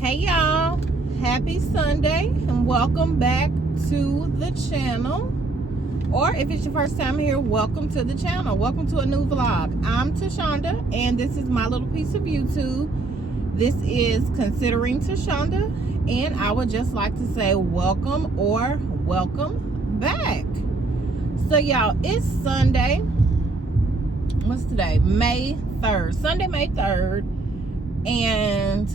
Hey y'all, happy Sunday and welcome back to the channel. Or if it's your first time here, welcome to the channel. Welcome to a new vlog. I'm Tashonda and this is my little piece of YouTube. This is Considering Tashonda, and I would just like to say welcome or welcome back. So y'all, it's Sunday. What's today? May 3rd. Sunday, May 3rd. And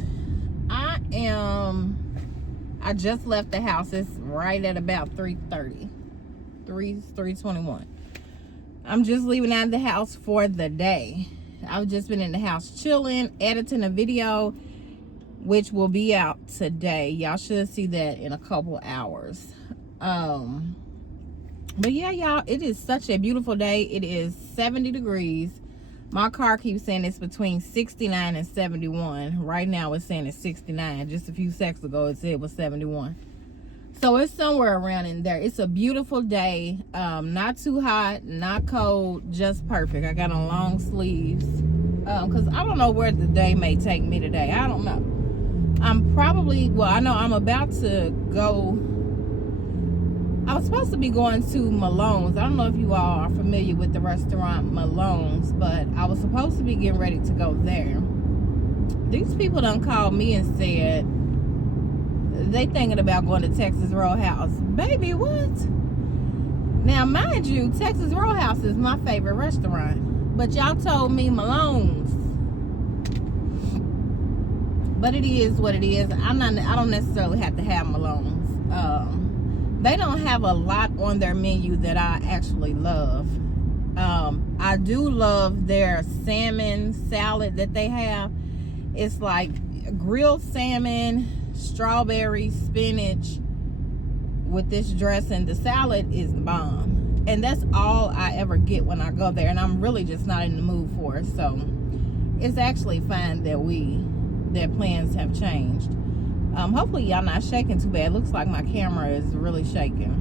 I just left the house. It's right at about 3:21. I'm just leaving out of the house for the day. I've just been in the house chilling, editing a video, which will be out today. Y'all should see that in a couple hours. But yeah, y'all, it is such a beautiful day. It is 70 degrees. My car keeps saying it's between 69 and 71. Right now it's saying it's 69. Just a few seconds ago it said it was 71. So it's somewhere around in there. It's a beautiful day. Not too hot, not cold, just perfect. I got on long sleeves. Because I don't know where the day may take me today. I don't know. I know I'm about to go. I was supposed to be going to Malone's. I don't know if you all are familiar with the restaurant Malone's, but I was supposed to be getting ready to go there. These people done called me and said they thinking about going to Texas Roadhouse. Baby, what? Now, mind you, Texas Roadhouse is my favorite restaurant, but y'all told me Malone's. But it is what it is. I don't necessarily have to have Malone's. They don't have a lot on their menu that I actually love. I do love their salmon salad that they have. It's like grilled salmon, strawberry, spinach with this dressing. The salad is the bomb. And that's all I ever get when I go there. And I'm really just not in the mood for it. So it's actually fine that plans have changed. Hopefully y'all not shaking too bad. Looks like my camera is really shaking.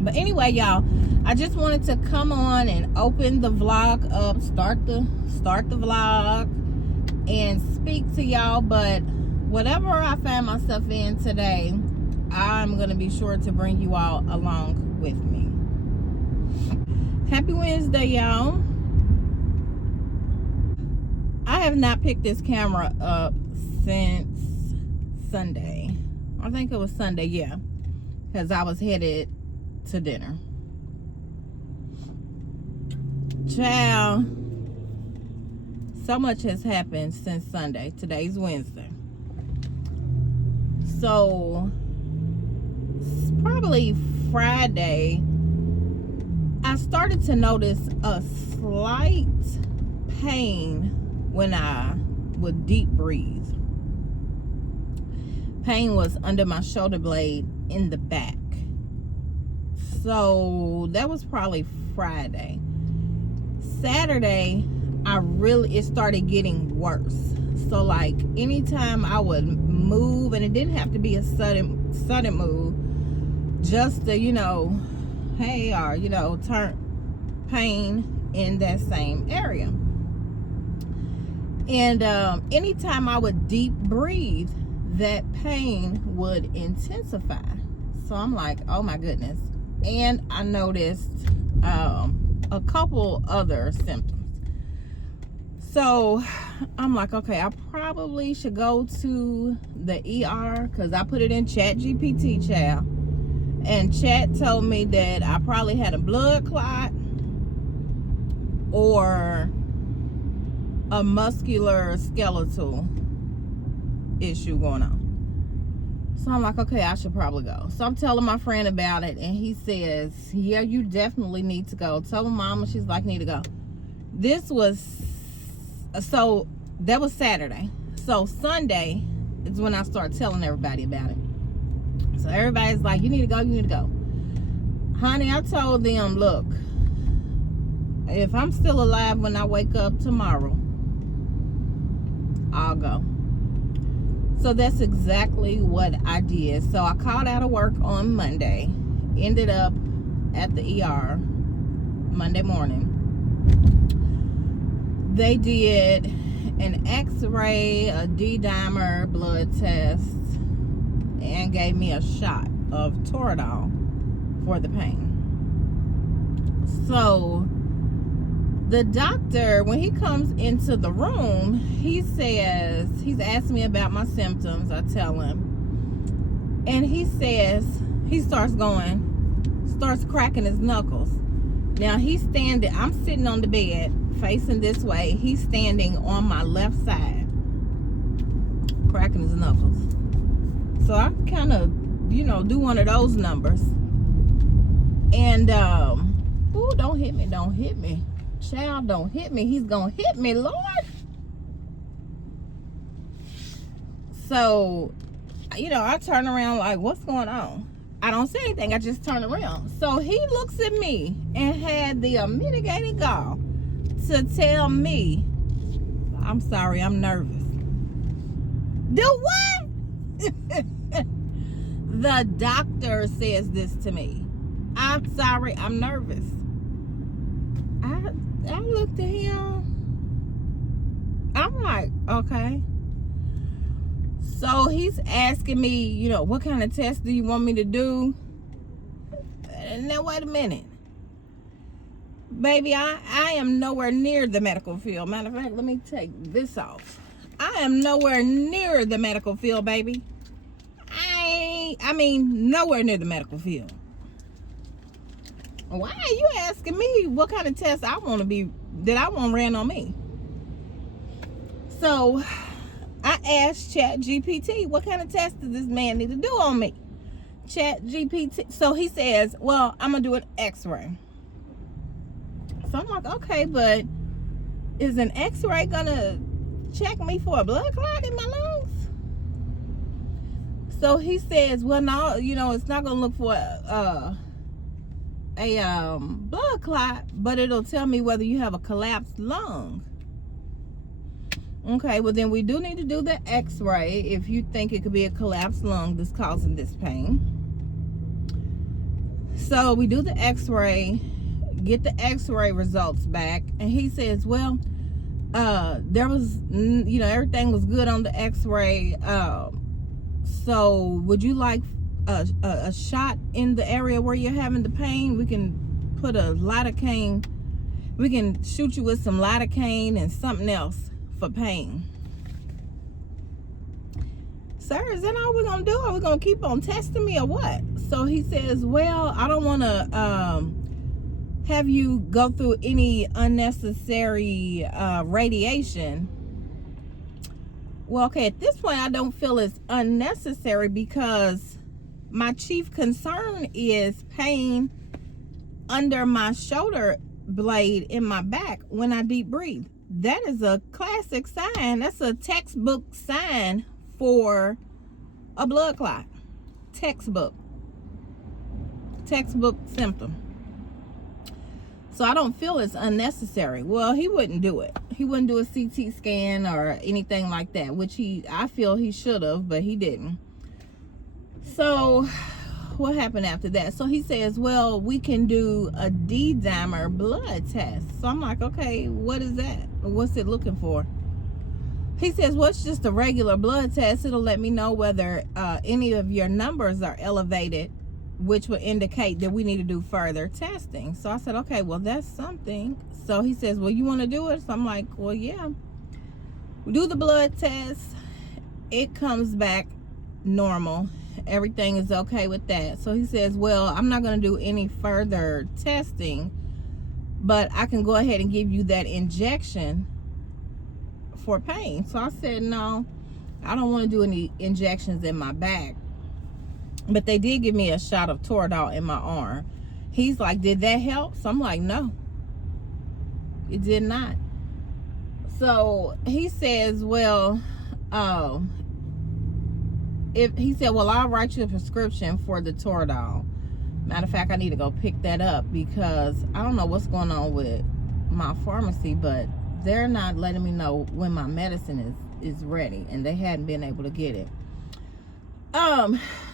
But anyway, y'all, I just wanted to come on and open the vlog up, start the vlog and speak to y'all. But whatever I find myself in today, I'm gonna be sure to bring you all along with me. Happy Wednesday, y'all. I have not picked this camera up since Sunday. I think it was Sunday, yeah, because I was headed to dinner. Child, so much has happened since Sunday. Today's Wednesday. So probably Friday, I started to notice a slight pain when I would deep breathe. Pain was under my shoulder blade in the back. So that was probably Friday. Saturday, it started getting worse. So like anytime I would move, and it didn't have to be a sudden move, just to, turn pain in that same area. And anytime I would deep breathe, that pain would intensify. So I'm like, oh my goodness. And I noticed a couple other symptoms. So I'm like, okay, I probably should go to the ER, because I put it in ChatGPT, child. And Chat told me that I probably had a blood clot or a musculoskeletal issue going on. So I'm like, okay, I should probably go. So I'm telling my friend about it, and he says, yeah, you definitely need to go. Tell mama. She's like, need to go. That was Saturday. So Sunday is when I start telling everybody about it. So everybody's like, you need to go, you need to go. Honey, I told them, look, if I'm still alive when I wake up tomorrow, I'll go. So that's exactly what I did. So I called out of work on Monday, ended up at the ER Monday morning. They did an x-ray, a D-dimer blood test, and gave me a shot of Toradol for the pain. So the doctor, when he comes into the room, he says, he's asking me about my symptoms. I tell him, and he says, he starts cracking his knuckles. Now he's standing, I'm sitting on the bed facing this way. He's standing on my left side, cracking his knuckles. So I kind of, do one of those numbers. And, ooh, don't hit me. Child, don't hit me. He's gonna hit me, Lord. So, I turn around like, what's going on? I don't say anything. I just turn around. So he looks at me and had the unmitigated gall to tell me, I'm sorry, I'm nervous. Do what? The doctor says this to me. I'm sorry, I'm nervous. I looked at him. I'm like, okay. So he's asking me, what kind of test do you want me to do? Now, wait a minute. Baby, I am nowhere near the medical field. Matter of fact, let me take this off. I am nowhere near the medical field, baby. Nowhere near the medical field. Why are you asking me what kind of test I want ran on me? So I asked ChatGPT, what kind of test does this man need to do on me? ChatGPT. So he says, well, I'm going to do an x-ray. So I'm like, okay, but is an x-ray going to check me for a blood clot in my lungs? So he says, well, no, it's not going to look for a blood clot, but it'll tell me whether you have a collapsed lung. Okay, well then we do need to do the x-ray if you think it could be a collapsed lung that's causing this pain. So we do the x-ray, get the x-ray results back, and he says, well, there was, everything was good on the x-ray. So would you like a shot in the area where you're having the pain? We can put a lidocaine. We can shoot you with some lidocaine and something else for pain. Sir, is that all we're gonna do? Are we gonna keep on testing me or what? So he says, well, I don't want to have you go through any unnecessary radiation. Well, okay, at this point I don't feel it's unnecessary because my chief concern is pain under my shoulder blade in my back when I deep breathe. That is a classic sign. That's a textbook sign for a blood clot. Textbook symptom. So I don't feel it's unnecessary. Well, he wouldn't do it. He wouldn't do a CT scan or anything like that, which I feel he should have, but he didn't. So what happened after that? So he says, well, we can do a D-dimer blood test. So I'm like, okay, what is that? What's it looking for? He says, well, it's just a regular blood test. It'll let me know whether any of your numbers are elevated, which would indicate that we need to do further testing. So I said, okay, well, that's something. So he says, well, you want to do it? So I'm like, well, yeah. We do the blood test. It comes back normal. Everything is okay with that. So he says, well, I'm not going to do any further testing, but I can go ahead and give you that injection for pain. So I said, no, I don't want to do any injections in my back. But they did give me a shot of Toradol in my arm. He's like, did that help? So I'm like, no, it did not. So he says, well, he said, well, I'll write you a prescription for the Toradol. Matter of fact, I need to go pick that up because I don't know what's going on with my pharmacy, but they're not letting me know when my medicine is ready, and they hadn't been able to get it.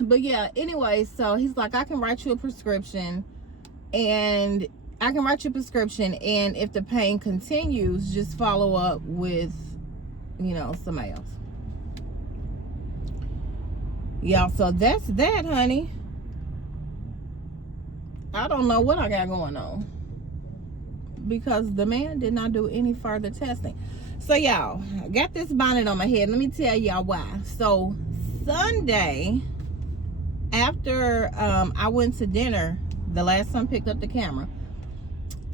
But yeah, anyway, so he's like, I can write you a prescription, and if the pain continues, just follow up with you know, somebody else. Y'all, so that's that, honey. I don't know what I got going on because the man did not do any further testing. So y'all, I got this bonnet on my head. Let me tell y'all why. So Sunday, after I went to dinner, the last son picked up the camera.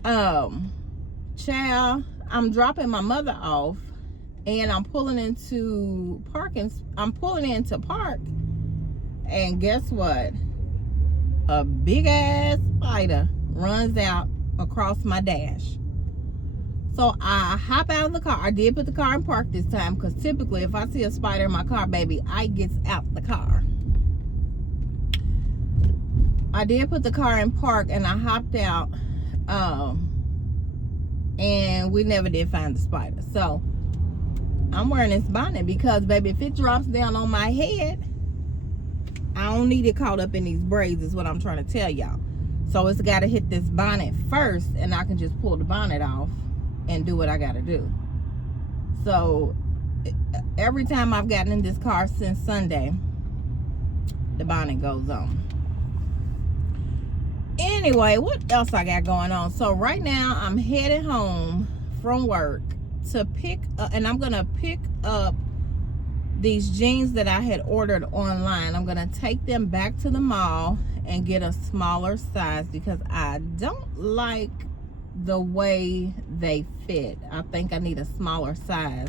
Child, I'm dropping my mother off, and I'm pulling into parking. I'm pulling into park, and guess what? A big ass spider runs out across my dash. So I hop out of the car. I did put the car in park this time because typically if I see a spider in my car, baby, I gets out the car. I did put the car in park and I hopped out, and we never did find the spider. So I'm wearing this bonnet because, baby, if it drops down on my head, I don't need it caught up in these braids is what I'm trying to tell y'all. So it's got to hit this bonnet first, and I can just pull the bonnet off and do what I got to do. So every time I've gotten in this car since Sunday, the bonnet goes on. Anyway, what else I got going on? So right now I'm headed home from work to pick up, and I'm gonna pick up these jeans that I had ordered online. I'm gonna take them back to the mall and get a smaller size because I don't like the way they fit. I think I need a smaller size.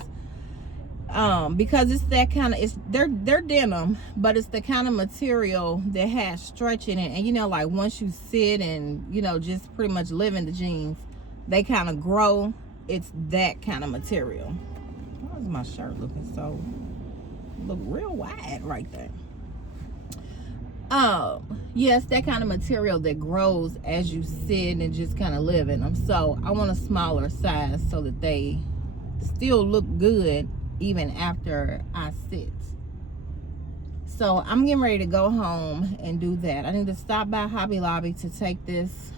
Because it's that kind of, they're denim, but it's the kind of material that has stretch in it, and you know, like once you sit and, you know, just pretty much live in the jeans, they kind of grow. It's that kind of material. Why is my shirt looking so, look real wide right there? Yes, that kind of material that grows as you sit and just kind of live in them. So I want a smaller size so that they still look good even after I sit. So I'm getting ready to go home and do that. I need to stop by Hobby Lobby to take this,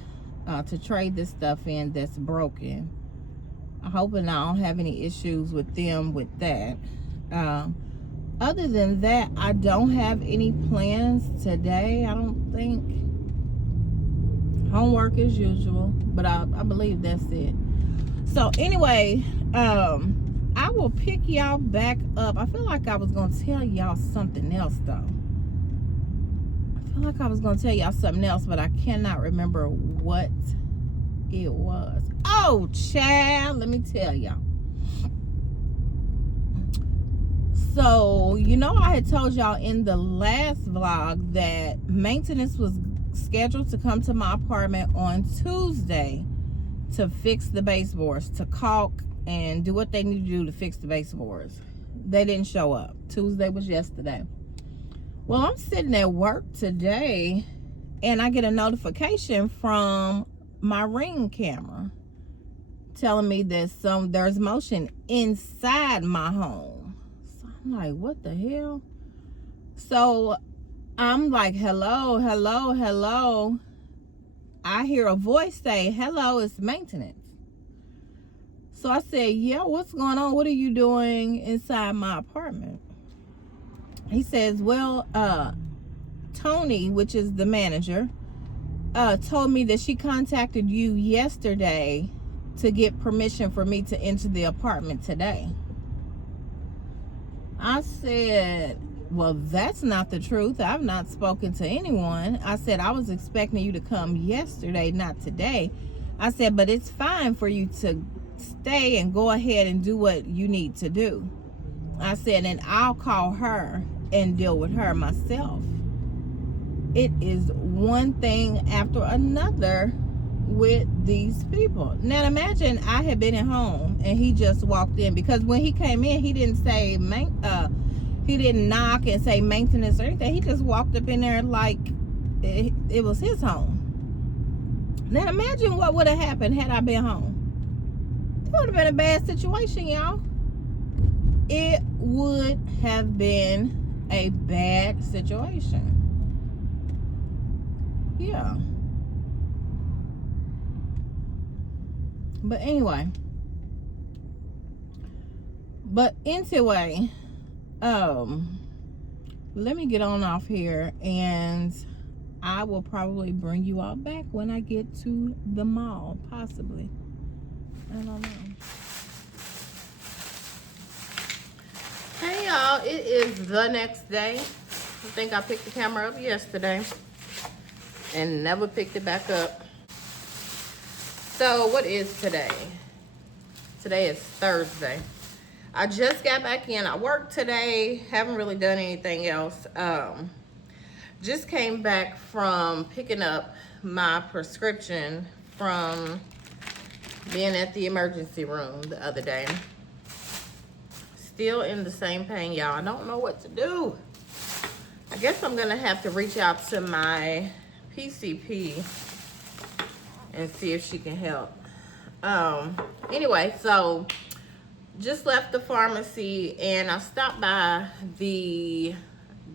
to trade this stuff in that's broken. I'm hoping I don't have any issues with them with that. Other than that, I don't have any plans today. I don't think. Homework as usual, but I believe that's it. So anyway, I will pick y'all back up. I feel like I was going to tell y'all something else, though. I feel like I was going to tell y'all something else, but I cannot remember what it was. Oh, child, let me tell y'all. So, you know, I had told y'all in the last vlog that maintenance was scheduled to come to my apartment on Tuesday to fix the baseboards, to caulk and do what they need to do to fix the baseboards. They didn't show up. Tuesday was yesterday. Well, I'm sitting at work today and I get a notification from my Ring camera telling me that there's motion inside my home. So I'm like, what the hell? So I'm like, hello, hello, hello. I hear a voice say, hello, it's maintenance. So I said, yeah, what's going on? What are you doing inside my apartment? He says, well, Tony, which is the manager, told me that she contacted you yesterday to get permission for me to enter the apartment today. I said, well, that's not the truth. I've not spoken to anyone. I said, I was expecting you to come yesterday, not today. I said, but it's fine for you to stay and go ahead and do what you need to do. I said, and I'll call her and deal with her myself. It is one thing after another with these people. Now imagine I had been at home and he just walked in, because when he came in, he didn't say he didn't knock and say maintenance or anything. He just walked up in there like it was his home. Now imagine what would have happened had I been home. It would have been a bad situation, y'all. It would have been a bad situation. Yeah. But anyway, But anyway, let me get on off here, and I will probably bring you all back when I get to the mall, possibly. I don't know. Hey y'all, it is the next day. I think I picked the camera up yesterday and never picked it back up. So what is today? Today is Thursday. I just got back in. I worked today, haven't really done anything else. Just came back from picking up my prescription from being at the emergency room the other day. Still in the same pain, y'all. I don't know what to do. I guess I'm gonna have to reach out to my PCP and see if she can help. Anyway, so just left the pharmacy and I stopped by the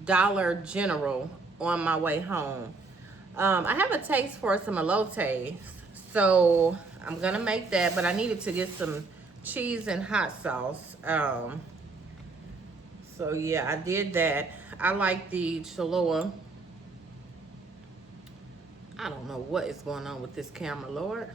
Dollar General on my way home. I have a taste for some elotes, so I'm gonna make that, but I needed to get some cheese and hot sauce. So yeah, I did that. I like the Cholula. I don't know what is going on with this camera, Lord.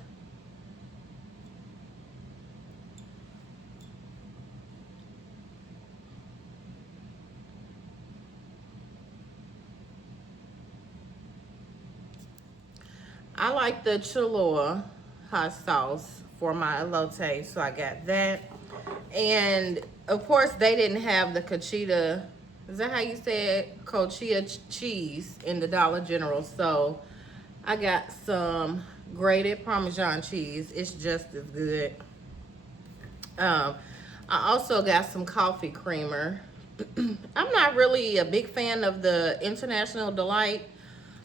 I like the Cholula hot sauce for my elote, so I got that. And of course, they didn't have the Conchita, is that how you say it? Conchita cheese in the Dollar General. So I got some grated Parmesan cheese. It's just as good. I also got some coffee creamer. I'm not really a big fan of the International Delight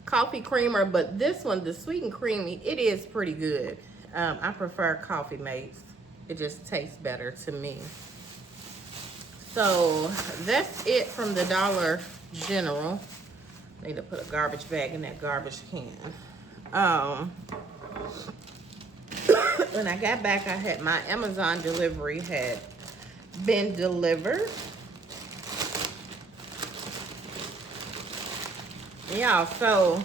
coffee creamer, but this one, the sweet and creamy, it is pretty good. I prefer Coffee Mates. It just tastes better to me. So that's it from the Dollar General. I need to put a garbage bag in that garbage can. When I got back, I had my Amazon delivery had been delivered. Y'all, so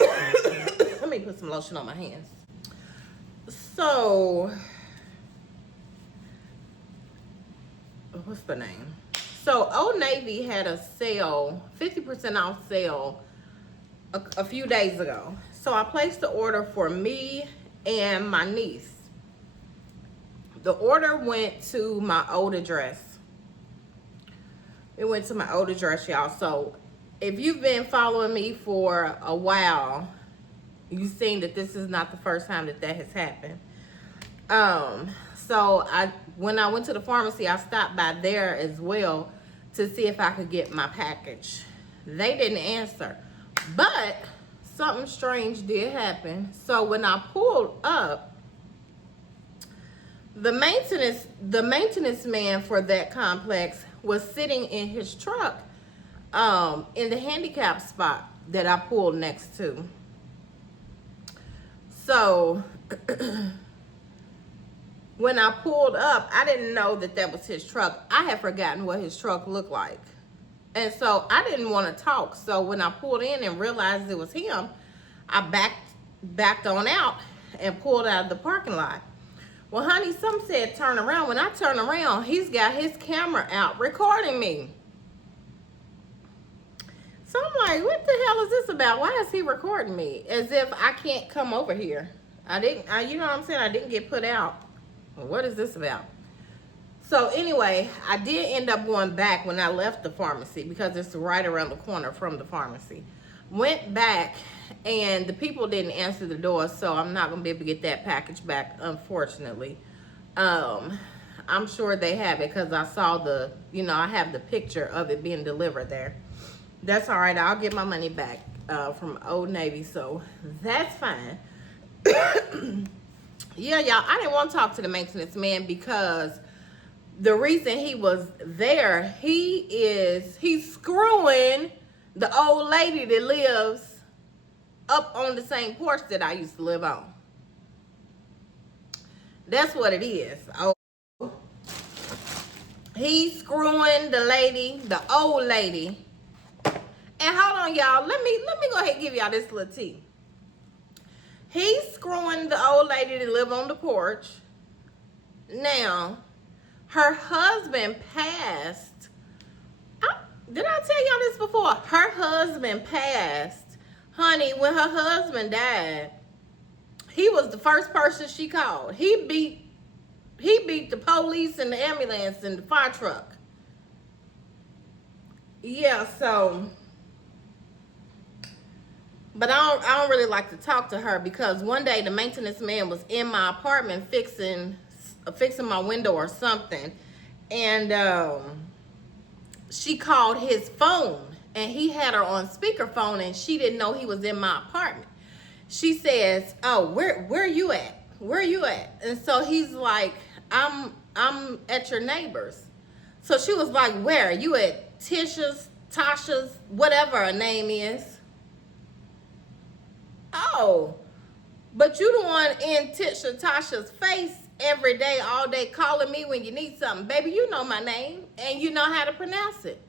let me put some lotion on my hands. So what's the name? So Old Navy had a sale, 50% off sale a few days ago. So I placed the order for me and my niece. The order went to my old address. It went to my old address, y'all. So if you've been following me for a while, you've seen that this is not the first time that that has happened. So when I went to the pharmacy, I stopped by there as well to see if I could get my package. They didn't answer, but something strange did happen. So when I pulled up, the maintenance man for that complex was sitting in his truck in the handicap spot that I pulled next to. So when I pulled up, I didn't know that that was his truck. I had forgotten what his truck looked like. And so I didn't want to talk. So when I pulled in and realized it was him, I backed on out and pulled out of the parking lot. Well, honey, some said turn around. When I turn around, he's got his camera out recording me. So I'm like, what the hell is this about? Why is he recording me? As if I can't come over here. You know what I'm saying? I didn't get put out. What is this about? So anyway, I did end up going back when I left the pharmacy because it's right around the corner from the pharmacy. Went back and the people didn't answer the door, so I'm not gonna be able to get that package back, unfortunately. I'm sure they have it because I saw I have the picture of it being delivered there. That's all right. I'll get my money back from Old Navy, so that's fine. Yeah, y'all, I didn't want to talk to the maintenance man because the reason he was there, he's screwing the old lady that lives up on the same porch that I used to live on. That's what it is. Oh, He's screwing the lady, the old lady. And hold on, y'all. Let me go ahead and give y'all this little tea. He's screwing the old lady to live on the porch. Now, her husband passed. Did I tell y'all this before? Her husband passed. Honey, when her husband died, he was the first person she called. He beat the police and the ambulance and the fire truck. Yeah, so, but I don't really like to talk to her because one day the maintenance man was in my apartment fixing my window or something, and she called his phone and he had her on speakerphone and she didn't know he was in my apartment. She says, "Oh, where you at? Where you at?" And so he's like, I'm at your neighbor's." So she was like, "Where? You at Tasha's, whatever her name is." "Oh, but you the one in Tasha's face every day, all day, calling me when you need something. Baby, you know my name and you know how to pronounce it."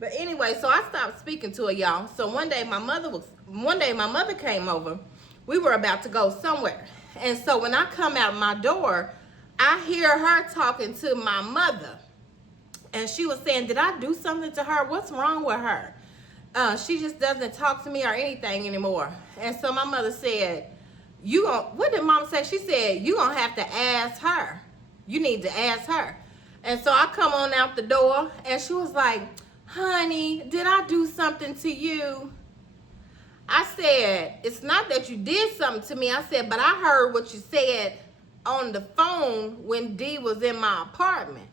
But anyway, so I stopped speaking to her, y'all. So one day my mother came over. We were about to go somewhere. And so when I come out my door, I hear her talking to my mother. And she was saying, "Did I do something to her? What's wrong with her? She just doesn't talk to me or anything anymore." And so my mother said, what did mom say? She said, "You gonna have to ask her. You need to ask her." And so I come on out the door and she was like, "Honey, did I do something to you?" I said, "It's not that you did something to me." I said, "But I heard what you said on the phone when Dee was in my apartment."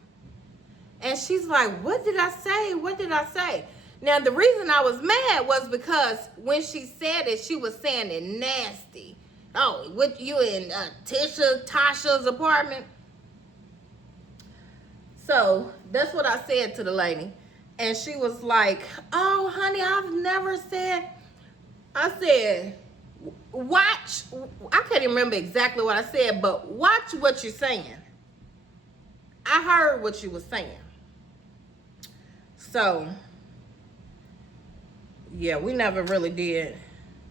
And she's like, "What did I say? What did I say?" Now, the reason I was mad was because when she said it, she was saying it nasty. "Oh, what, you in Tasha's apartment?" So that's what I said to the lady. And she was like, "Oh, honey, I've never said." I said, "Watch." I can't even remember exactly what I said, but watch what you're saying. I heard what you were saying. So, yeah, we never really did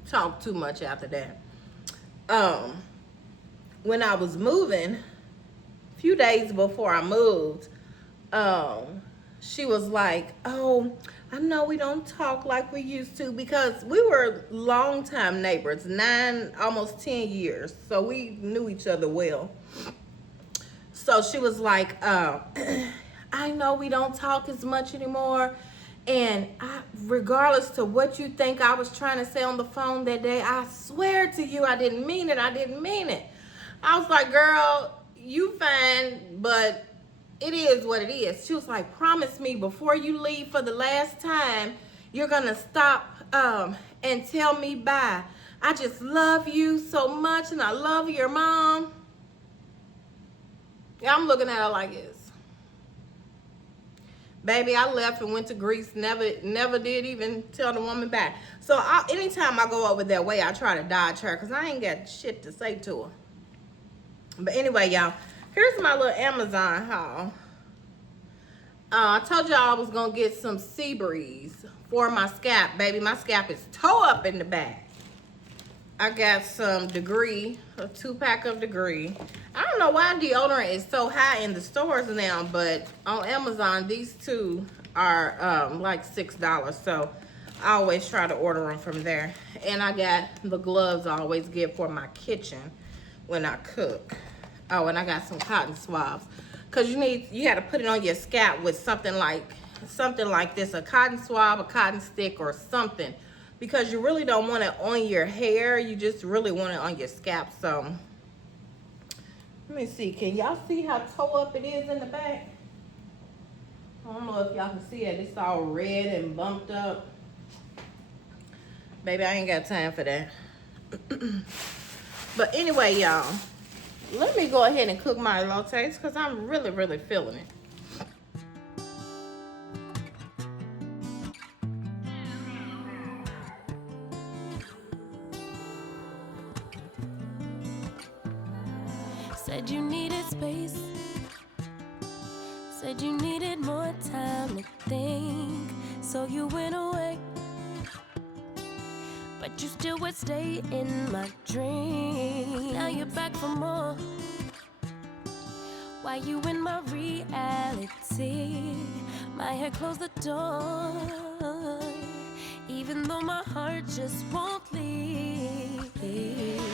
talk too much after that. When I was moving, a few days before I moved, she was like, "Oh, I know we don't talk like we used to," because we were longtime neighbors, 9, almost 10 years. So we knew each other well. So she was like, "I know we don't talk as much anymore. And regardless to what you think I was trying to say on the phone that day, I swear to you, I didn't mean it. I didn't mean it." I was like, "Girl, you fine, but it is what it is." She was like, "Promise me before you leave for the last time, you're going to stop and tell me bye. I just love you so much and I love your mom." Yeah, I'm looking at her like this. Baby, I left and went to Greece. Never did even tell the woman bye. So anytime I go over that way, I try to dodge her because I ain't got shit to say to her. But anyway, y'all, here's my little Amazon haul. I told y'all I was going to get some Sea Breeze for my scalp. Baby, my scalp is toe up in the back. I got some Degree, a 2-pack of Degree. I don't know why deodorant is so high in the stores now, but on Amazon, these two are like $6. So I always try to order them from there. And I got the gloves I always get for my kitchen when I cook. Oh, and I got some cotton swabs. Because you had to put it on your scalp with something like this, a cotton swab, a cotton stick, or something. Because you really don't want it on your hair. You just really want it on your scalp. So, let me see. Can y'all see how toe up it is in the back? I don't know if y'all can see it. It's all red and bumped up. Baby, I ain't got time for that. But anyway, y'all, let me go ahead and cook my elotes because I'm really, really feeling it. Said you needed space, Said you needed more time to think, so you went away. But you still would stay in my dreams. Now you're back for more. Why you in my reality? My head closed the door, even though my heart just won't leave.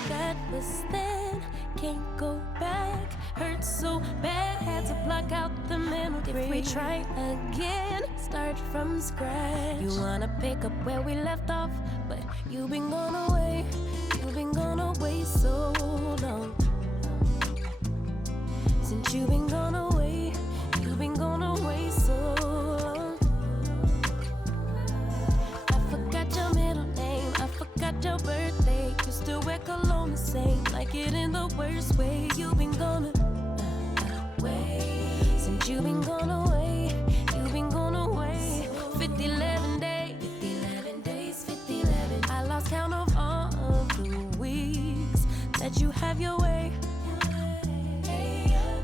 That was then, can't go back. Hurt so bad, had to block out the memory. If we try again, start from scratch. You wanna pick up where we left off, but you've been gone away. You've been gone away so long. Since you've been gone away, you've been gone away so long. I forgot your middle name, I forgot your birthday. You still wear cologne the same, like it in the worst way. You've been gone away. Since you've been gone away, you've been gone away. 50-11 days, 50-11 days, 50-11. I lost count of all of the weeks that you have your way.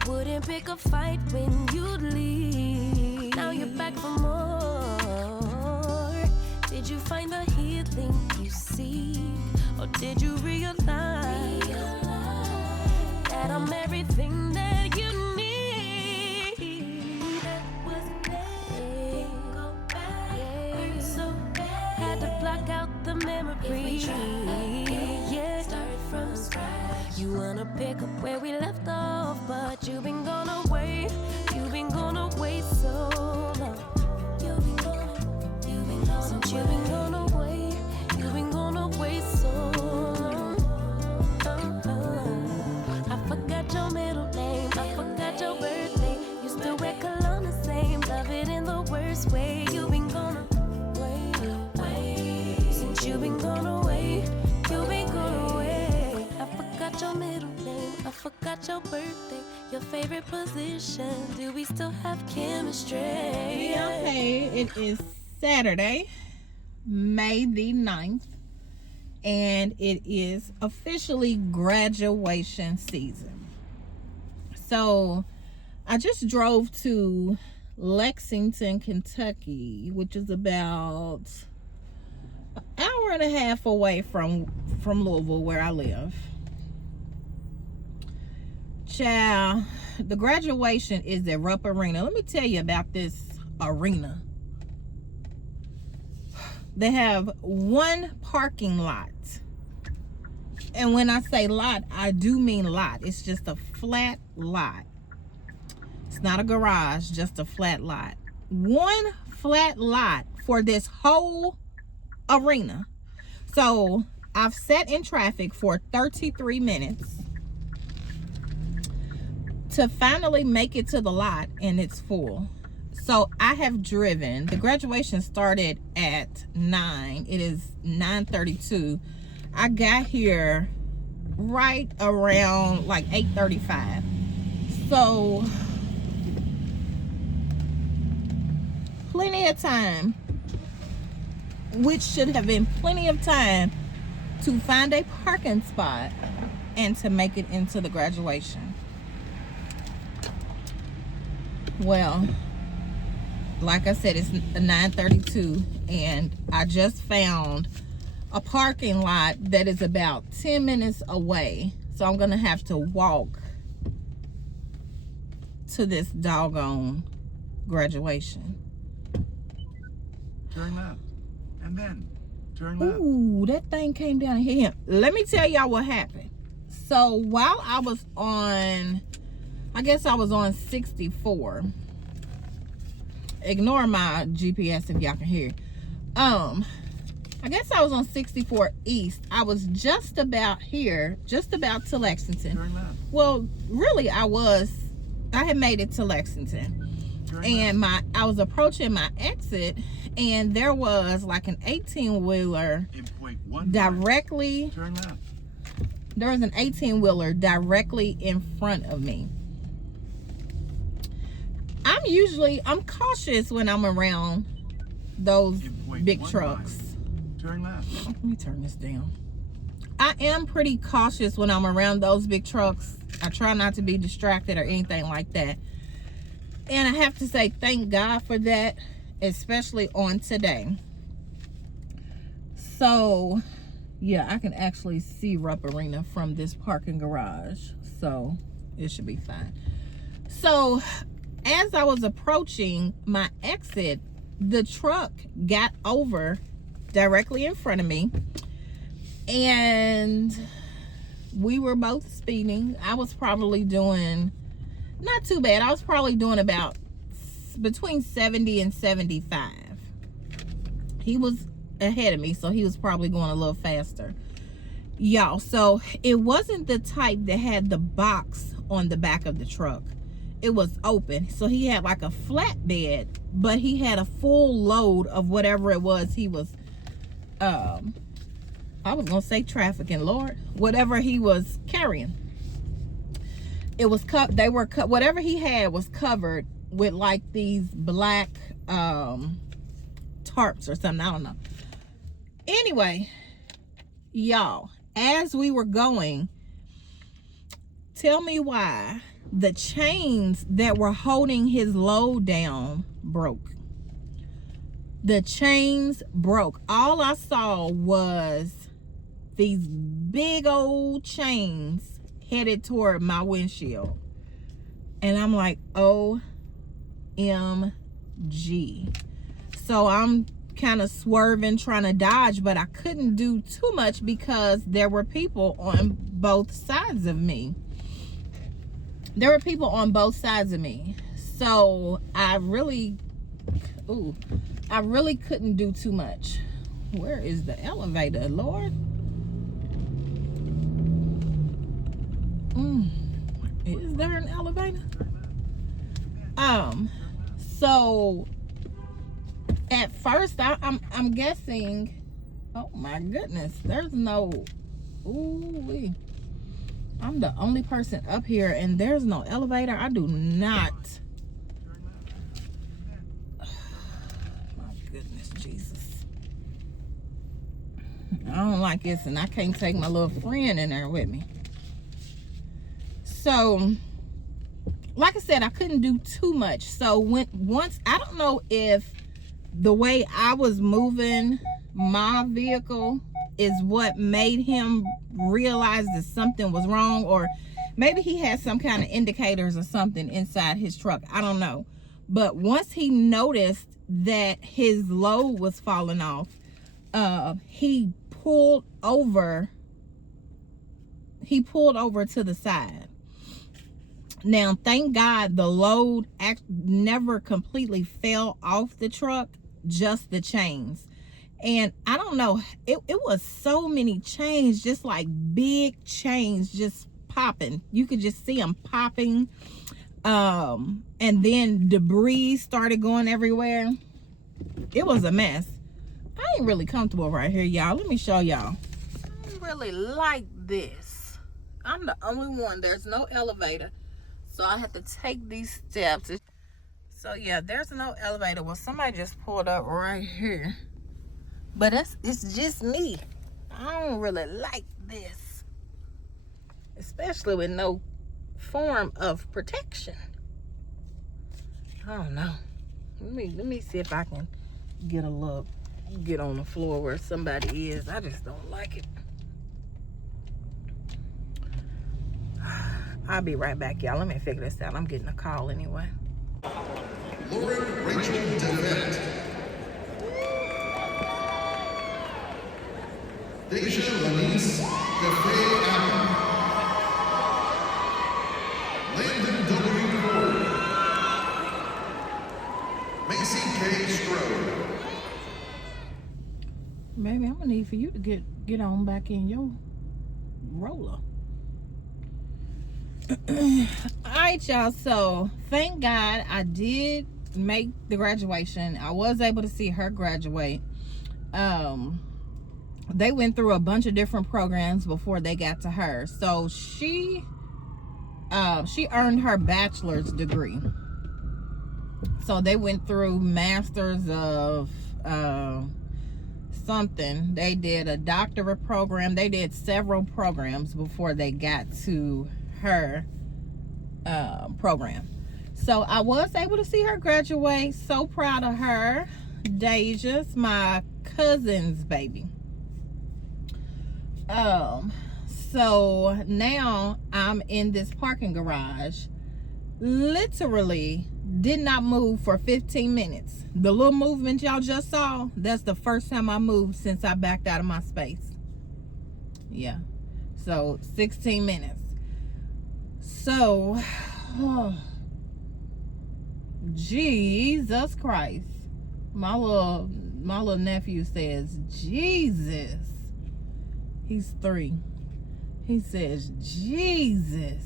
Wouldn't pick a fight when you'd leave. Now you're back for more. Did you find the healing you seek? Or did you realize that I'm everything that you need? That wasn't there. Go back. Hurt so bad. Had to block out the memory. Yeah. Start from scratch. You wanna pick up where we left off, but you've been gone away. You've been gone away so long. You've been gone away. Since you've been gone away, you've been gone away so long. I forgot your middle name, I forgot your birthday. You still wear cologne the same, love it in the worst way. You've been gone away. Since you've been gone away, you've been gone away. I forgot your middle name, I forgot your birthday, your favorite position. Do we still have chemistry? Okay, it is Saturday, May the 9th, and it is officially graduation season. So I just drove to Lexington, Kentucky, which is about an hour and a half away from Louisville, where I live. Child, the graduation is at Rupp Arena. Let me tell you about this arena. They have one parking lot. And when I say lot, I do mean lot. It's just a flat lot. It's not a garage, just a flat lot. One flat lot for this whole arena. So I've sat in traffic for 33 minutes to finally make it to the lot, and it's full. So I have driven. The graduation started at 9. It is 9:32. I got here right around like 8:35. So plenty of time, which should have been plenty of time to find a parking spot and to make it into the graduation. Well, like I said, it's 9:32, and I just found a parking lot that is about 10 minutes away. So I'm gonna have to walk to this doggone graduation. Turn left, and then turn left. Ooh, that thing came down and hit him. Let me tell y'all what happened. So while I was on, I guess I was on 64. Ignore my GPS if y'all can hear. I guess I was on 64 East. I was just about here, just about to Lexington. Turn left. Well, really, I had made it to Lexington. Turn And left. I was approaching my exit, and there was like an 18-wheeler In point 1 directly. turn left. There was an 18-wheeler directly in front of me. I'm cautious when I'm around those In point big 1 trucks. Turn left. Let me turn this down. I am pretty cautious when I'm around those big trucks. I try not to be distracted or anything like that. And I have to say thank God for that, especially on today. So yeah, I can actually see Rupp Arena from this parking garage, so it should be fine. So as I was approaching my exit, the truck got over directly in front of me, and we were both speeding. I was probably doing not too bad. I was probably doing about between 70 and 75. He was ahead of me, so he was probably going a little faster, y'all. So it wasn't the type that had the box on the back of the truck. It was open, so he had like a flatbed, but he had a full load of whatever it was he was I was gonna say trafficking, Lord, whatever he was carrying. It was whatever he had was covered with like these black tarps or something, I don't know. Anyway, y'all, as we were going, tell me why the chains that were holding his load down broke. The chains broke. All I saw was these big old chains headed toward my windshield. And I'm like, OMG. So I'm kind of swerving, trying to dodge, but I couldn't do too much because there were people on both sides of me. So I really couldn't do too much. Where is the elevator, Lord? Is there an elevator? So at first I'm guessing, oh my goodness, there's no, ooh-wee. I'm the only person up here and there's no elevator. I do not. My goodness, Jesus. I don't like this, and I can't take my little friend in there with me. So, like I said, I couldn't do too much. So once, I don't know if the way I was moving my vehicle is what made him realize that something was wrong, or maybe he had some kind of indicators or something inside his truck. I don't know. But once he noticed that his load was falling off, he pulled over to the side. Now, thank God the load never completely fell off the truck, just the chains. And I don't know, it was so many chains, just like big chains just popping. You could just see them popping. And then debris started going everywhere. It was a mess. I ain't really comfortable right here, y'all. Let me show y'all. I don't really like this. I'm the only one. There's no elevator. So I have to take these steps. So yeah, there's no elevator. Well, somebody just pulled up right here. But it's just me. I don't really like this. Especially with no form of protection. I don't know. Let me see if I can get on the floor where somebody is. I just don't like it. I'll be right back, y'all. Let me figure this out. I'm getting a call anyway. Lauren Rachel DeVette. Deja Lanice DeFay Allen. Landon W. Ford. Macy K. Strode. Baby, I'm gonna need for you to get on back in your roller. Alright, y'all, so thank God I did make the graduation. I was able to see her graduate. They went through a bunch of different programs before they got to her. So she earned her bachelor's degree. So they went through masters of something. They did a doctorate program. They did several programs before they got to her program. So I was able to see her graduate. So proud of her. Deja's my cousin's baby. So now I'm in this parking garage. Literally did not move for 15 minutes. The little movement y'all just saw, that's the first time I moved since I backed out of my space. Yeah. So 16 minutes. So, oh, Jesus Christ. My little nephew says, Jesus. He's 3. He says, Jesus.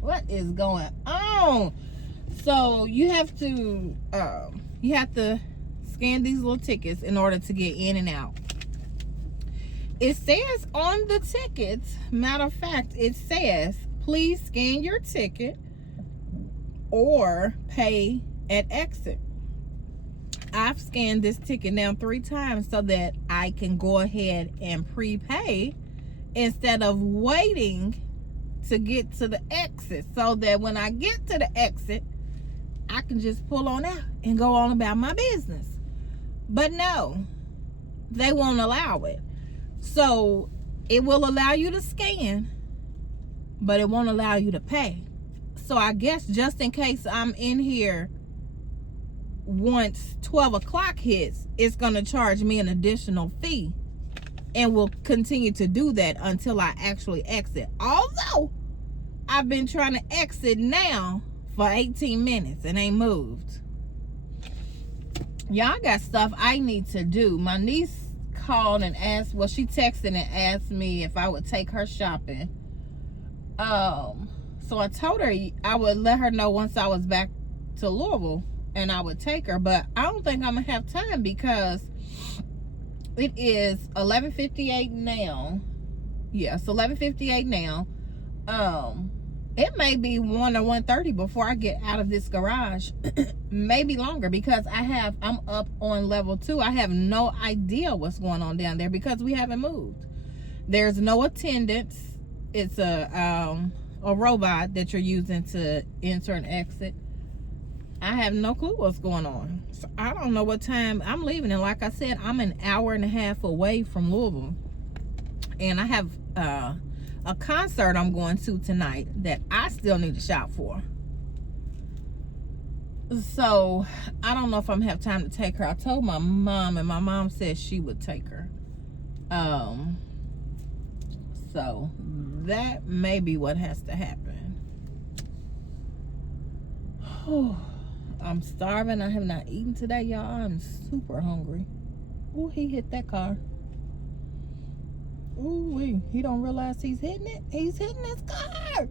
What is going on? So you have to scan these little tickets in order to get in and out. It says on the tickets, matter of fact, it says, please scan your ticket or pay at exit. I've scanned this ticket now 3 times so that I can go ahead and prepay instead of waiting to get to the exit, so that when I get to the exit, I can just pull on out and go on about my business. But no, they won't allow it. So it will allow you to scan, but it won't allow you to pay. So I guess just in case I'm in here once 12 o'clock hits, it's going to charge me an additional fee, and will continue to do that until I actually exit. Although I've been trying to exit now for 18 minutes and ain't moved. Y'all got stuff I need to do. My niece called and asked, well, she texted and asked me if I would take her shopping. So I told her I would let her know once I was back to Louisville and I would take her, but I don't think I'm gonna have time because it is 11:58 now. Yeah, it's 11:58 now. It may be 1 or 1:30 before I get out of this garage. Maybe longer, because I'm up on level 2. I have no idea what's going on down there because we haven't moved. There's no attendants. It's a robot that you're using to enter and exit. I have no clue what's going on. So I don't know what time I'm leaving. And like I said, I'm an hour and a half away from Louisville. And I have a concert I'm going to tonight that I still need to shop for. So I don't know if I'm gonna have time to take her. I told my mom, and my mom said she would take her. So that may be what has to happen. I'm starving. I have not eaten today, y'all. I'm super hungry. Ooh, he hit that car. Ooh, he don't realize he's hitting it. He's hitting his car.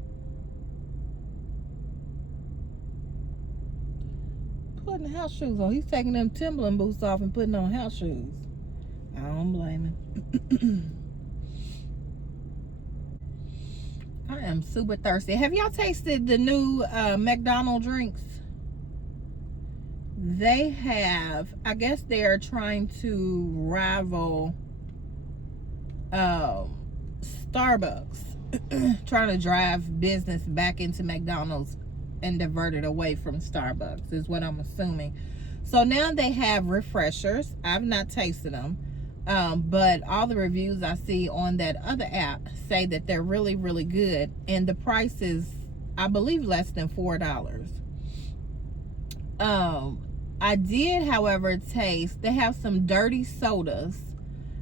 Putting house shoes on. He's taking them Timberland boots off and putting on house shoes. I don't blame him. I am super thirsty. Have y'all tasted the new McDonald's drinks? They have, I guess they're trying to rival Starbucks, trying to drive business back into McDonald's and divert it away from Starbucks is what I'm assuming. So now they have refreshers. I've not tasted them, but all the reviews I see on that other app say that they're really, really good, and the price is, I believe, less than $4. I did, however, taste, they have some dirty sodas.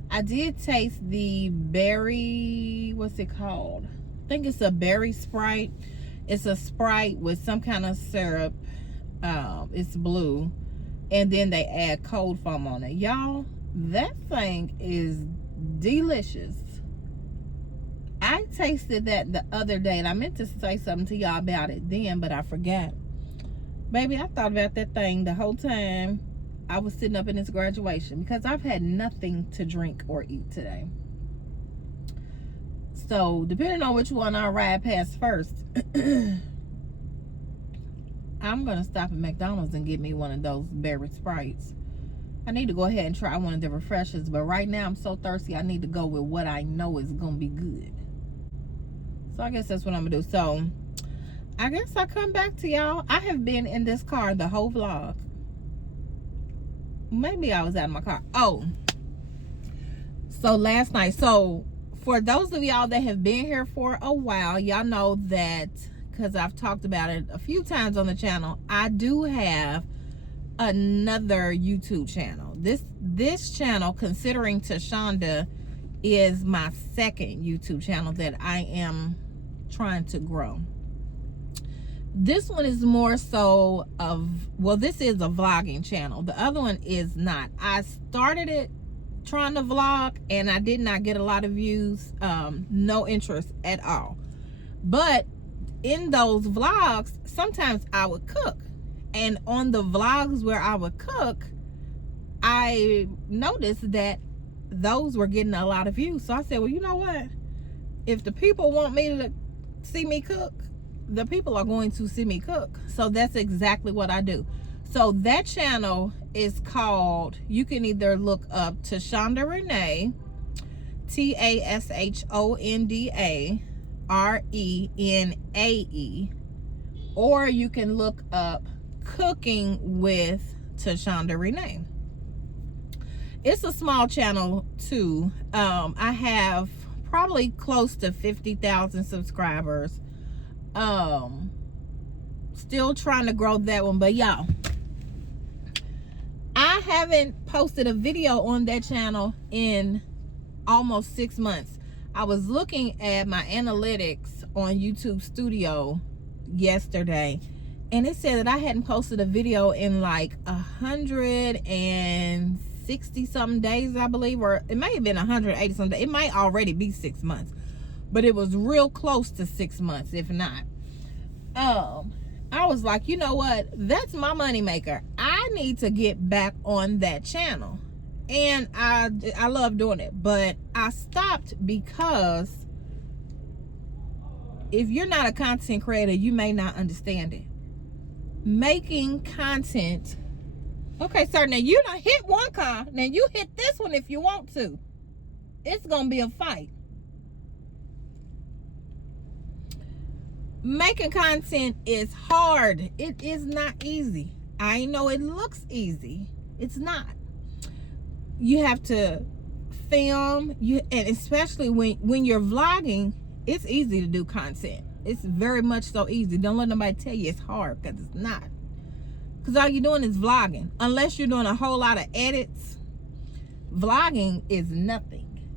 I did taste the berry, what's it called? I think it's a berry Sprite. It's a Sprite with some kind of syrup. It's blue. And then they add cold foam on it. Y'all, that thing is delicious. I tasted that the other day, and I meant to say something to y'all about it then, but I forgot. Baby, I thought about that thing the whole time I was sitting up in this graduation, because I've had nothing to drink or eat today. So, depending on which one I ride past first, I'm going to stop at McDonald's and get me one of those berry Sprites. I need to go ahead and try one of the refreshers, but right now I'm so thirsty, I need to go with what I know is going to be good. So, I guess that's what I'm going to do. So, I guess I come back to y'all. I have been in this car the whole vlog. Maybe I was out of my car. Oh, so last night. So for those of y'all that have been here for a while, y'all know that, because I've talked about it a few times on the channel, I do have another YouTube channel. This channel, considering Tashonda, is my second YouTube channel that I am trying to grow. This one is more so of, well, this is a vlogging channel. The other one is not. I started it trying to vlog and I did not get a lot of views, no interest at all. But in those vlogs, sometimes I would cook. And on the vlogs where I would cook, I noticed that those were getting a lot of views. So I said, well, you know what? If the people want me to see me cook, the people are going to see me cook. So that's exactly what I do. So that channel is called, you can either look up Tashonda Renee, TASHONDA RENAE, or you can look up Cooking with Tashonda Renee. It's a small channel too. I have probably close to 50,000 subscribers. Still trying to grow that one, but y'all, I haven't posted a video on that channel in almost 6 months. I was looking at my analytics on YouTube Studio yesterday, and it said that I hadn't posted a video in like 160 something days, I believe, or it may have been 180 something. It might already be 6 months, but it was real close to 6 months, if not. I was like, you know what? That's my money maker. I need to get back on that channel. And I love doing it, but I stopped because if you're not a content creator, you may not understand it. Making content. Okay, sir, now you done hit one car. Now you hit this one if you want to. It's gonna be a fight. Making content is hard. It is not easy. I know it looks easy. It's not. You have to film, and especially when you're vlogging, it's easy to do content. It's very much so easy. Don't let nobody tell you it's hard, because it's not. Because all you're doing is vlogging. Unless you're doing a whole lot of edits, vlogging is nothing.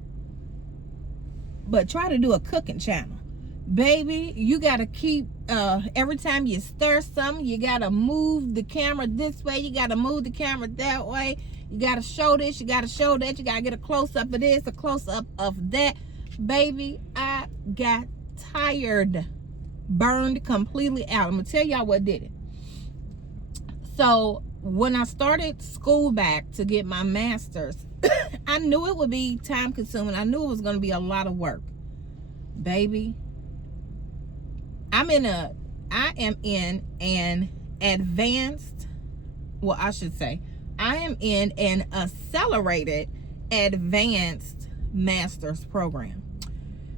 But try to do a cooking channel. Baby, you got to keep, every time you stir something, you got to move the camera this way. You got to move the camera that way. You got to show this. You got to show that. You got to get a close-up of this, a close-up of that. Baby, I got tired. Burned completely out. I'm going to tell y'all what did it. So, when I started school back to get my master's, I knew it would be time-consuming. I knew it was going to be a lot of work. Baby, I am in an advanced, well, I should say, I am in an accelerated advanced master's program.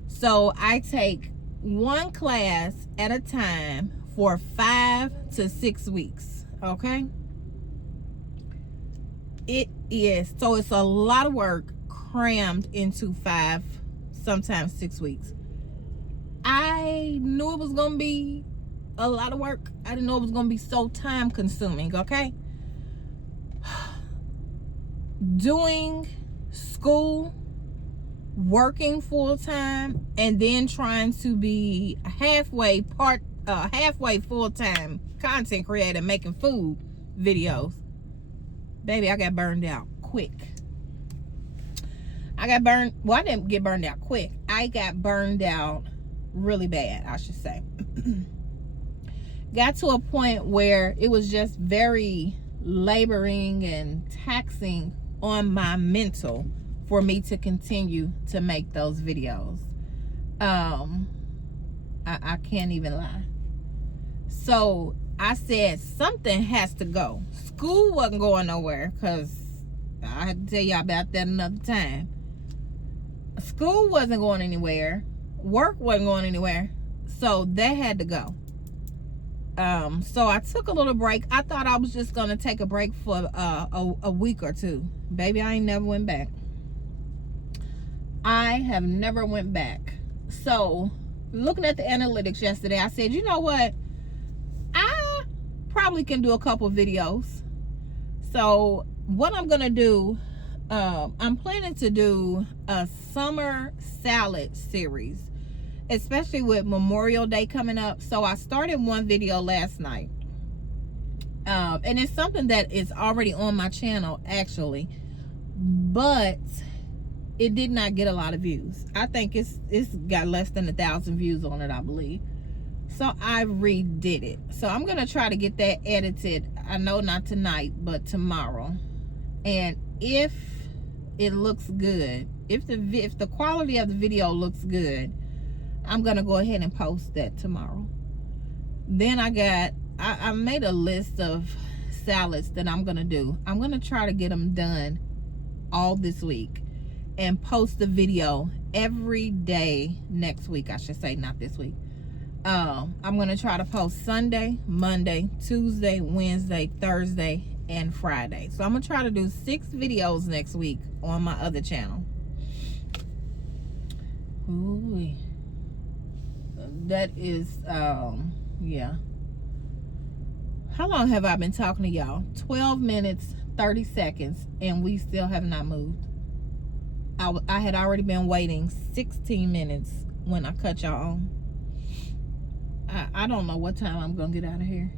So I take one class at a time for 5 to 6 weeks, okay? It is, so it's a lot of work crammed into 5, sometimes 6 weeks. I knew it was going to be a lot of work. I didn't know it was going to be so time consuming, okay? Doing school, working full time, and then trying to be halfway full time content creator making food videos. Baby, I got burned out quick. I didn't get burned out quick. I got burned out really bad, I should say. Got to a point where it was just very laboring and taxing on my mental for me to continue to make those videos. I can't even lie. So I said something has to go. School wasn't going nowhere, because I had to tell y'all about that another time. School wasn't going anywhere. Work wasn't going anywhere. So that had to go. So I took a little break. I thought I was just gonna take a break for a week or two. Baby, I ain't never went back. I have never went back. So looking at the analytics yesterday, I said, you know what, I probably can do a couple videos. So what I'm gonna do, I'm planning to do a summer salad series, especially with Memorial Day coming up. So I started one video last night, and it's something that is already on my channel actually, but it did not get a lot of views. I think it's got less than 1,000 views on it, I believe. So I redid it. So I'm gonna try to get that edited. I know not tonight, but tomorrow. And if it looks good, if the quality of the video looks good, I'm gonna go ahead and post that tomorrow. Then I made a list of salads that I'm gonna do. I'm gonna try to get them done all this week and post the video every day next week. I should say, not this week. I'm gonna try to post Sunday, Monday, Tuesday, Wednesday, Thursday, and Friday. So I'm gonna try to do 6 videos next week on my other channel. Ooh, that is yeah. How long have I been talking to y'all? 12 minutes 30 seconds, and we still have not moved. I had already been waiting 16 minutes when I cut y'all on. I don't know what time I'm gonna get out of here.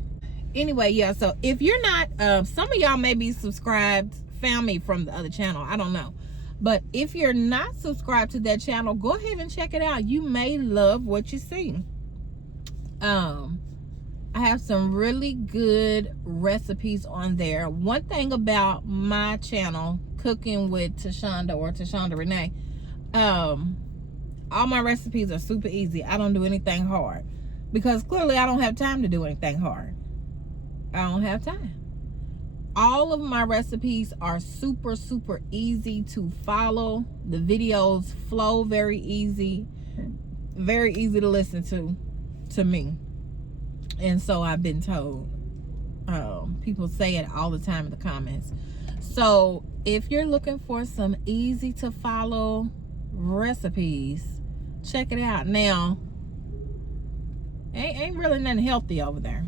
Anyway, yeah, so if you're not, some of y'all may be subscribed, found me from the other channel, I don't know. But if you're not subscribed to that channel, go ahead and check it out. You may love what you see. I have some really good recipes on there. One thing about my channel, Cooking with Tashonda, or Tashonda Renee, all my recipes are super easy. I don't do anything hard, because clearly I don't have time to do anything hard. I don't have time. All of my recipes are super easy to follow. The videos flow very easy to listen to me. And so I've been told. People say it all the time in the comments. So if you're looking for some easy to follow recipes, check it out. Now, ain't really nothing healthy over there.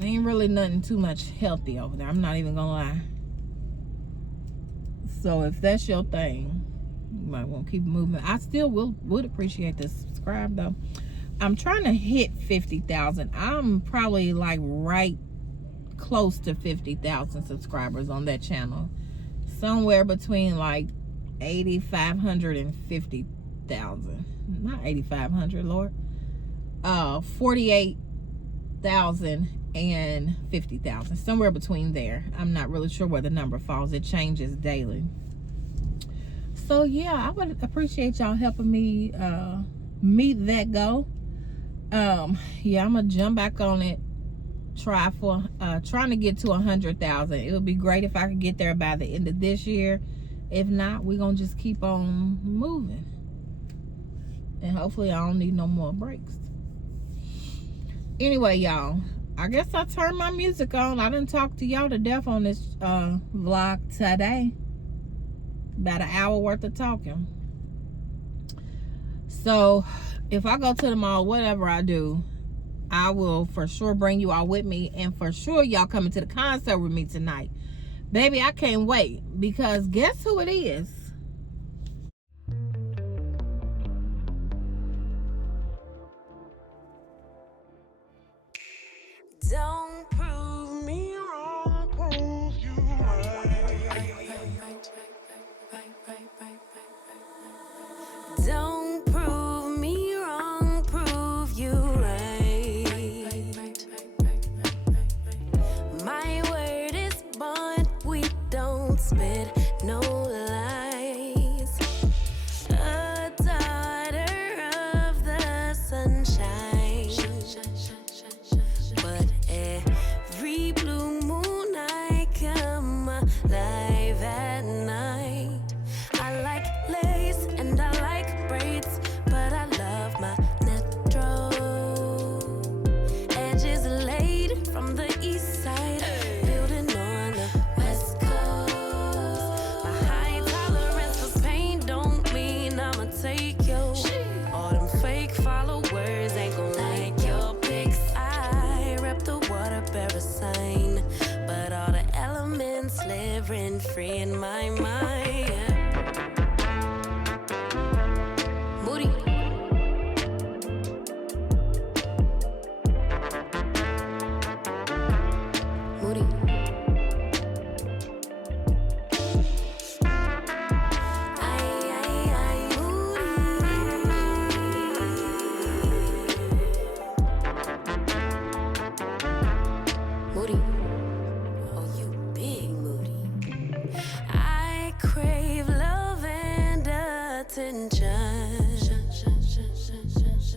Ain't really nothing too much healthy over there. I'm not even gonna lie. So if that's your thing, you might want to keep moving. I still would appreciate the subscribe though. I'm trying to hit 50,000. I'm probably like right close to 50,000 subscribers on that channel. Somewhere between like 8,500 and 50,000. Not 8,500, Lord. 48,000 and 50,000. Somewhere between there. I'm not really sure where the number falls. It changes daily. So yeah, I would appreciate y'all helping me meet that goal. Yeah, I'm gonna jump back on it. Trying to get to 100,000. It would be great if I could get there by the end of this year. If not, we're gonna just keep on moving, and hopefully I don't need no more breaks. Anyway, y'all, I guess I turned my music on. I didn't talk to y'all to death on this vlog today. About an hour worth of talking. So if I go to the mall, whatever I do, I will for sure bring you all with me, and for sure y'all coming to the concert with me tonight. Baby, I can't wait, because guess who it is? Don't prove me wrong, prove you right. Don't prove me wrong, prove you right. My word is bond, we don't spit no lies. A daughter of the sunshine, but every blue moon I come alive at night. I like lace and I like braids, but I love my natural. the water bear a sign, but all the elements live rent free in my mind. Moody. Moody. Moody. Oh, you big Moody. I crave love and attention,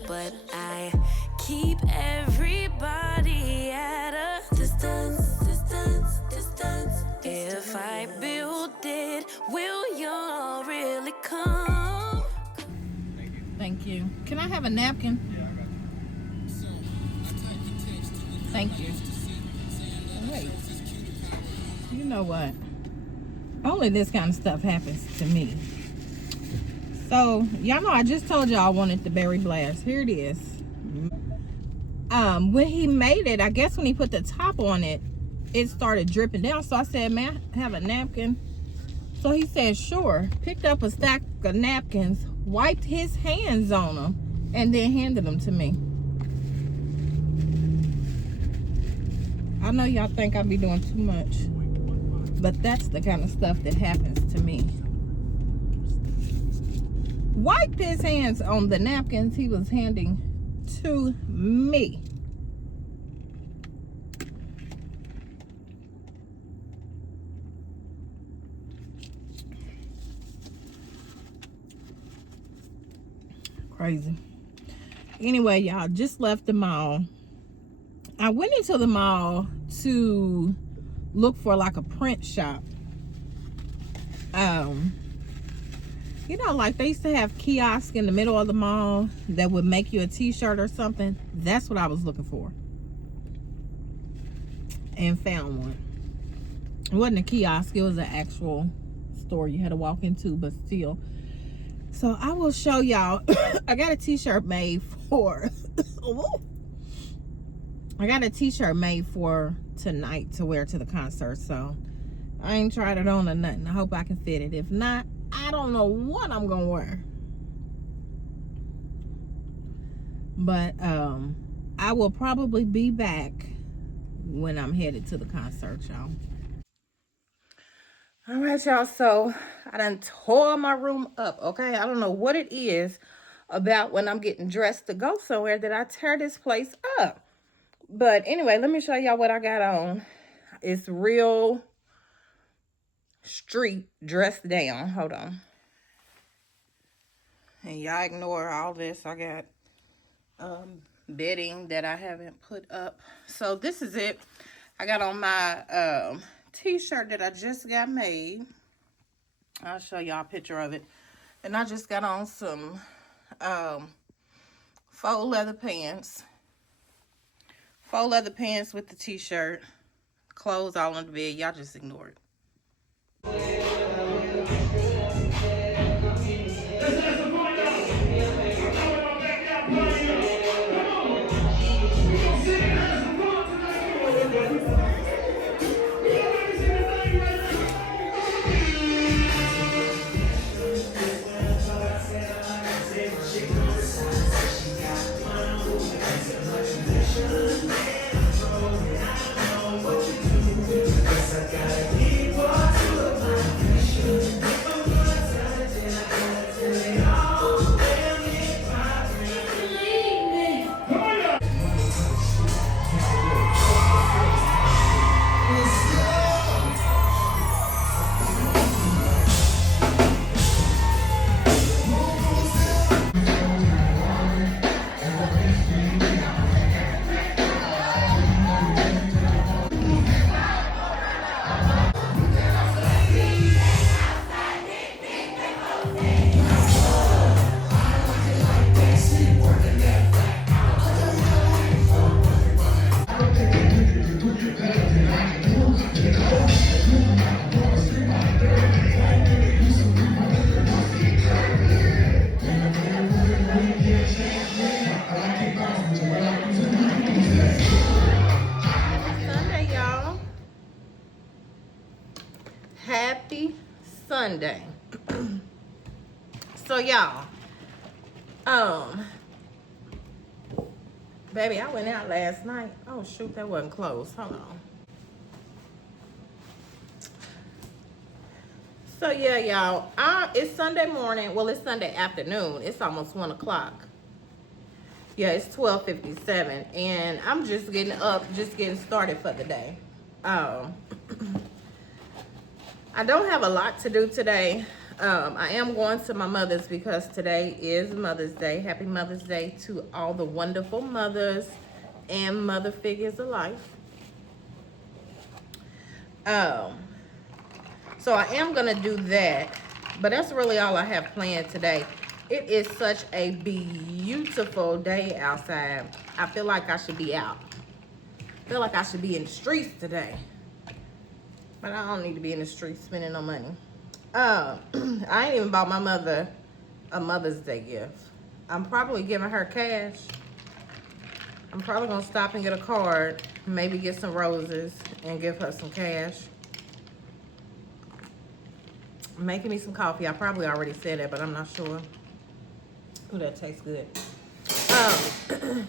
but I keep everybody at a distance. If I build it, will y'all really come? Thank you. Can I have a napkin? Thank you. Wait. You know what? Only this kind of stuff happens to me. So, y'all know I just told y'all I wanted the berry blast. Here it is. When he made it, I guess when he put the top on it, it started dripping down. So I said, man, I have a napkin. So he said, sure. Picked up a stack of napkins, wiped his hands on them, and then handed them to me. I know y'all think I be doing too much, but that's the kind of stuff that happens to me. Wiped his hands on the napkins he was handing to me. Crazy. Anyway, y'all, just left the mall. I went into the mall to look for like a print shop. You know, like they used to have kiosks in the middle of the mall that would make you a t-shirt or something. That's what I was looking for. And found one. It wasn't a kiosk, it was an actual store you had to walk into, but still. So I will show y'all. I got a t-shirt made for I got a t-shirt made for tonight to wear to the concert. So I ain't tried it on or nothing. I hope I can fit it. If not, I don't know what I'm gonna wear. But I will probably be back when I'm headed to the concert, y'all. All right, y'all, so I done tore my room up, okay? I don't know what it is about when I'm getting dressed to go somewhere that I tear this place up. But anyway, let me show y'all what I got on. It's real street dressed down. Hold on. And y'all ignore all this. I got bedding that I haven't put up. So this is it. I got on my t-shirt that I just got made. I'll show y'all a picture of it. And I just got on some faux leather pants. Faux leather pants with the t-shirt. Clothes all on the bed. Y'all just ignore it. Sunday. So y'all, baby, I went out last night. Oh shoot, that wasn't closed. Hold on. So yeah, y'all, it's Sunday morning. Well, it's Sunday afternoon. It's almost 1 o'clock. Yeah, it's 12:57, and I'm just getting up, just getting started for the day. I don't have a lot to do today. I am going to my mother's because today is Mother's Day. Happy Mother's Day to all the wonderful mothers and mother figures alike. So I am gonna do that, but that's really all I have planned today. It is such a beautiful day outside. I feel like I should be out. I feel like I should be in the streets today. But I don't need to be in the streets spending no money. I ain't even bought my mother a Mother's Day gift. I'm probably giving her cash. I'm probably gonna stop and get a card, maybe get some roses and give her some cash. Making me some coffee. I probably already said that, but I'm not sure. Ooh, that tastes good.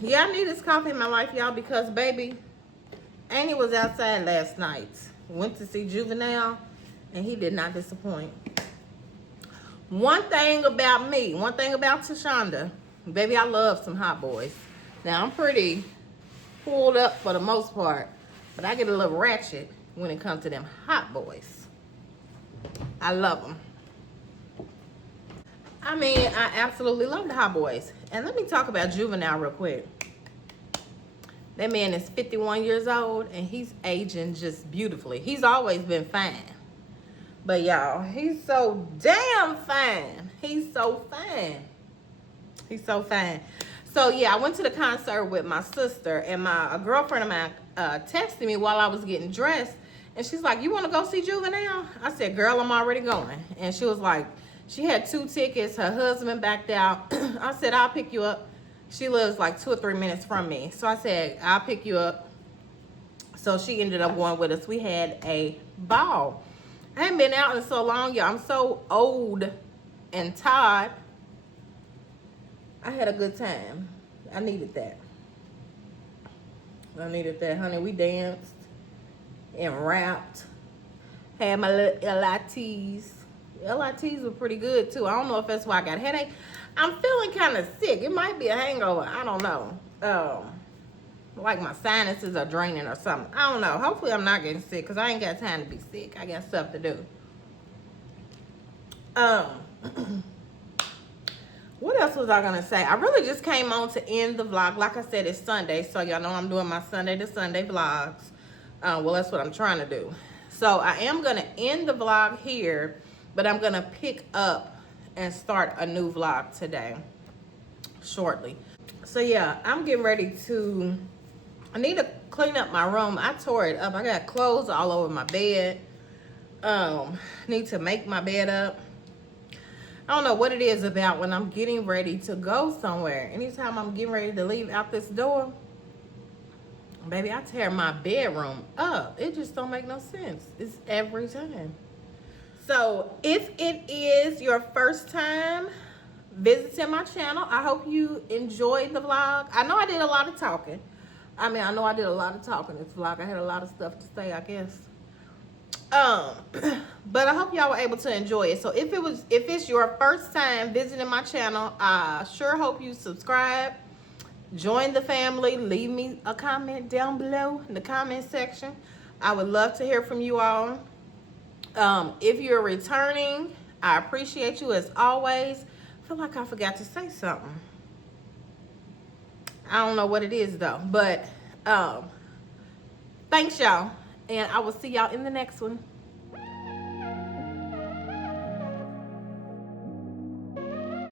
Yeah, I need this coffee in my life, y'all, because baby, Annie was outside last night. Went to see Juvenile, and he did not disappoint. One thing about me, one thing about Tashonda, baby, I love some hot boys. Now, I'm pretty pulled up for the most part, but I get a little ratchet when it comes to them hot boys. I love them. I mean, I absolutely love the hot boys. And let me talk about Juvenile real quick. That man is 51 years old, and he's aging just beautifully. He's always been fine. But y'all, he's so damn fine. He's so fine. He's so fine. So yeah, I went to the concert with my sister, and a girlfriend of mine texted me while I was getting dressed. And she's like, you want to go see Juvenile? I said, girl, I'm already going. And she was like, she had 2 tickets. Her husband backed out. I said, I'll pick you up. She lives like 2 or 3 minutes from me. So I said, I'll pick you up. So she ended up going with us. We had a ball. I haven't been out in so long, y'all. I'm so old and tired. I had a good time. I needed that. I needed that, honey. We danced and rapped. Had my little LITs. LITs were pretty good too. I don't know if that's why I got a headache. I'm feeling kind of sick. It might be a hangover. I don't know. Like my sinuses are draining or something. I don't know. Hopefully I'm not getting sick because I ain't got time to be sick. I got stuff to do. What else was I gonna say? I really just came on to end the vlog. Like I said, it's Sunday, so y'all know I'm doing my Sunday to Sunday vlogs. Well, that's what I'm trying to do. So I am gonna end the vlog here, but I'm gonna pick up and start a new vlog today, shortly. So yeah, I'm getting ready to, I need to clean up my room. I tore it up. I got clothes all over my bed. Need to make my bed up. I don't know what it is about when I'm getting ready to go somewhere. Anytime I'm getting ready to leave out this door, baby, I tear my bedroom up. It just don't make no sense. It's every time. So if it is your first time visiting my channel, I hope you enjoyed the vlog. I know I did a lot of talking. I know I did a lot of talking this vlog. I had a lot of stuff to say, I guess. But I hope y'all were able to enjoy it. So if it's your first time visiting my channel, I sure hope you subscribe, join the family, leave me a comment down below in the comment section. I would love to hear from you all. If you're returning, I appreciate you as always. I feel like I forgot to say something. I don't know what it is though, but thanks y'all, and I will see y'all in the next one.